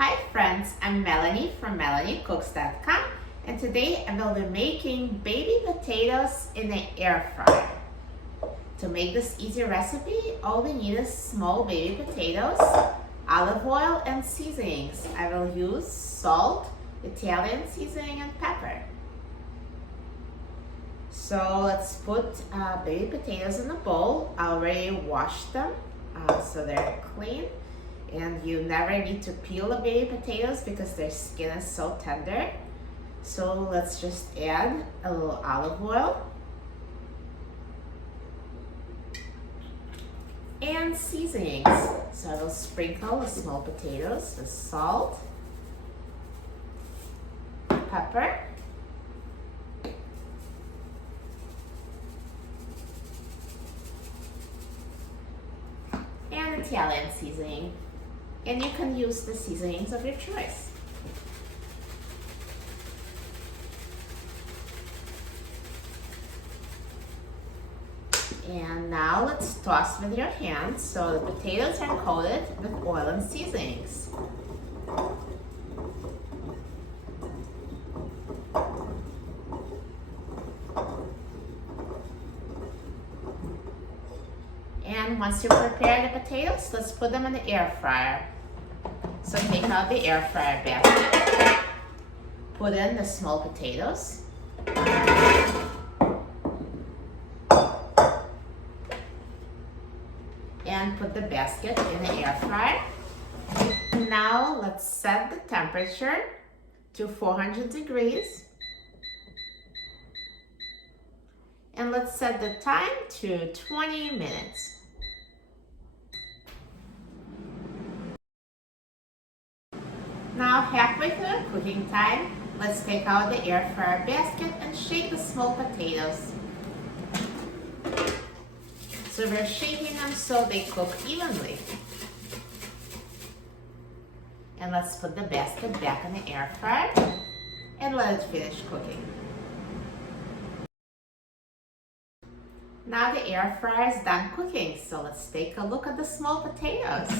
Hi friends, I'm Melanie from melaniecooks.com, and today I will be making baby potatoes in an air fryer. To make this easy recipe, all we need is small baby potatoes, olive oil, and seasonings. I will use salt, Italian seasoning, and pepper. So let's put baby potatoes in a bowl. I already washed them so they're clean. And you never need to peel the baby potatoes because their skin is so tender. So let's just add a little olive oil and seasonings. So I will sprinkle the small potatoes with salt, pepper, and Italian seasoning. And you can use the seasonings of your choice. And now let's toss with your hands so the potatoes are coated with oil and seasonings. And once you prepare the potatoes, let's put them in the air fryer. So take out the air fryer basket, put in the small potatoes, and put the basket in the air fryer. Now let's set the temperature to 400 degrees. And let's set the time to 20 minutes. Now halfway through the cooking time, let's take out the air fryer basket and shake the small potatoes. So we're shaking them so they cook evenly. And let's put the basket back in the air fryer and let it finish cooking. Now the air fryer is done cooking, so let's take a look at the small potatoes.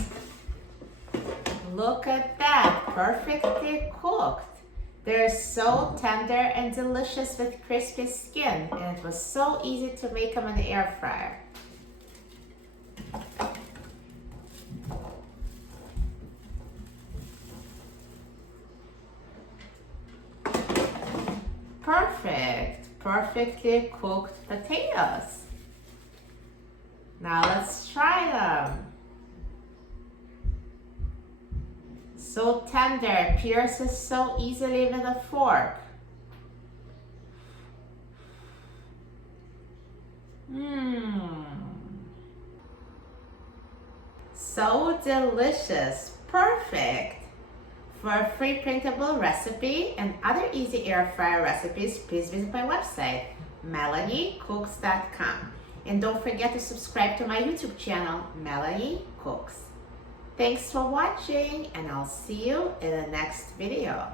Look at that, perfectly cooked. They're so tender and delicious with crispy skin, and it was so easy to make them in the air fryer. Perfect, perfectly cooked potatoes. Now let's try them. So tender, pierces so easily with a fork. So delicious, perfect. For a free printable recipe and other easy air fryer recipes, please visit my website, melaniecooks.com. And don't forget to subscribe to my YouTube channel, Melanie Cooks. Thanks for watching, and I'll see you in the next video.